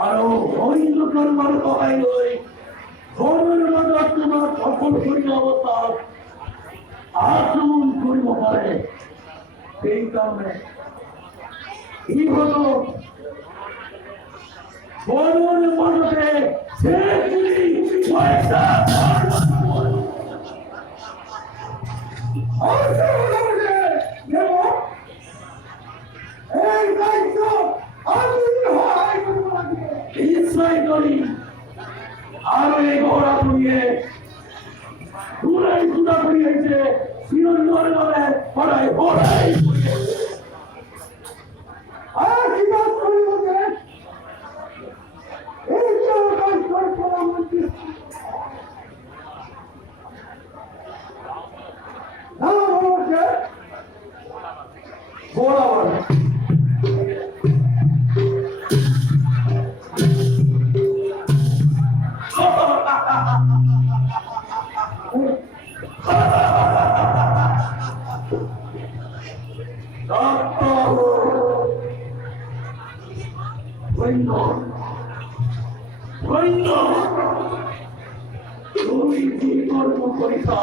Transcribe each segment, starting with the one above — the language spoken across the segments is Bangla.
আরো অহিংসতার মানুষ হয় নয় ধর্মের মধ্যে তোমার সকল করিল অবস্থা আক্রমণ করিব পারে সেই কারণে এই হলো ধর্মের মানুষে আরো এই ঘোড়া করিয়ে ঘুরাই ঘুরা করিয়েছে শিরোন ধরে ধরে পড়াই পড়াই আর কি কাজ করি বলতে এই কাজ করে পড়া মন্ত্রী না বলছে ঘোড়া বলে তুমি কি কর্ম করিতা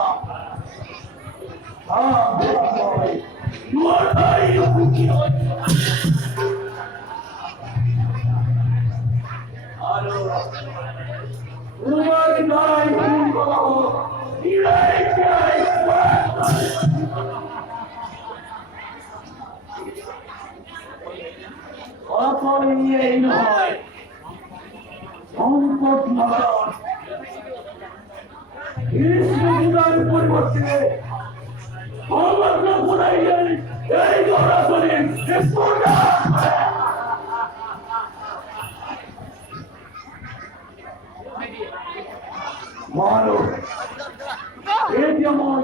এই নয় সম্পদ মহারাজ কৃষ্ণের পরিবর্তে এই ধরাশনে মানব এ যেমন